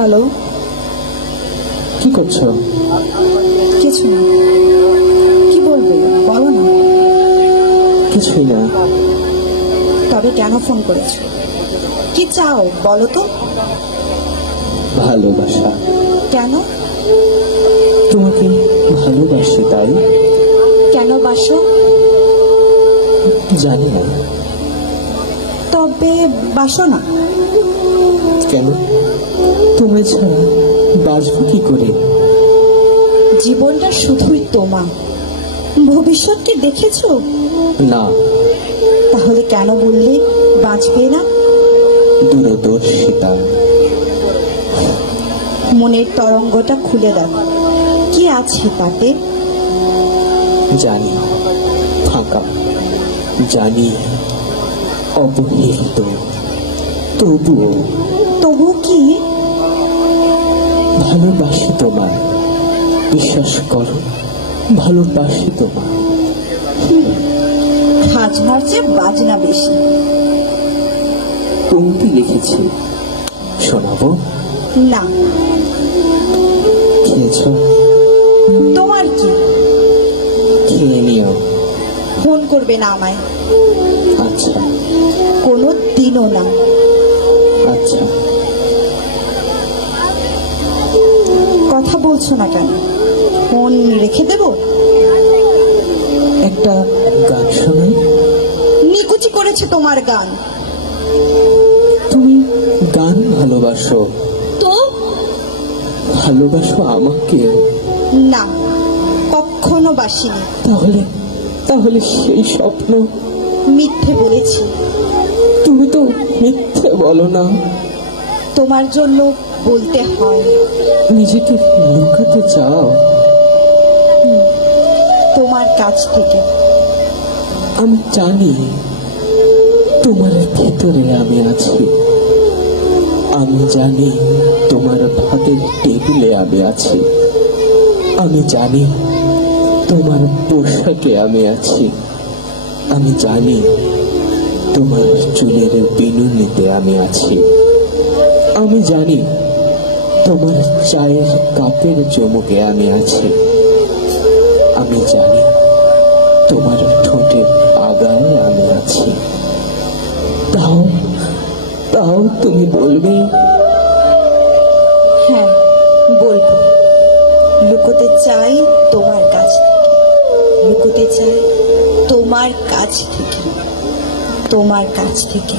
Hello, কি করছো? কিছু না। কি বলবে বলো না। কিছুই না। তবে কেন ফোন করেছো? কি চাও বলো তো। ভালোবাসা। কেন? তোমাকে ভালোবাসি তাই। কেন বাসো? জানি না। তবে বাসো না কেন? তুমি ছাড়া বাঁচবো কি করে? জীবনটা শুধুই তোমার, ভবিষ্যৎকে দেখেছো না। তাহলে কেন বললে বাঁচবে না? দূরদর্শিতা। মনের তরঙ্গটা খুলে দাও, কি আছে তাতে? জানি ফাঁকা, জানি অবহেলিত, তবু কি? ভালোবাসি তোমায়, বিশ্বাস করো, ভালোবাসি তোমায়। খাজনার চেয়ে বাজনা বেশি। পংক্তি লিখেছি, শোনাবো? না। খেয়েছ? তোমার কি? খেয়ে নিও। ফোন করবে না আমায়। আচ্ছা। কোনো দিনও না। আচ্ছা। কথা বলছো না কেন? ফোন রেখে দেব? একটা গান শোনাই। নিকুচি করেছে তোমার গান। তুমি গান ভালোবাসো তো ভালোবাসো আমাকে? না, কখনো বাসিনি। তাহলে তাহলে সেই স্বপ্ন মিথ্যে বলেছি। তুমি তো মিথ্যে বলো না। তোমার জন্য বলতে হয়। নিজেকে লুকাতে চাও তোমার কাছ থেকে। আমি জানি তোমার ভিতরে আমি আছি। আমি জানি তোমার ভাতের টেবিলে আমি আছি। আমি জানি তোমার পোশাকে আমি আছি। আমি জানি তোমার চুলের বিনুনিতে আমি আছি। আমি জানি তোমার চায়ের কাপের চমকে আমি আছি। আমি জানি তোমার ঠোঁটের আগায় আমি আছি। তাও তাও তুমি বলবে? হ্যাঁ, বলবো। লুকোতে চাই তোমার কাছ থেকে, লুকোতে চাই তোমার কাছ থেকে, তোমার কাছ থেকে।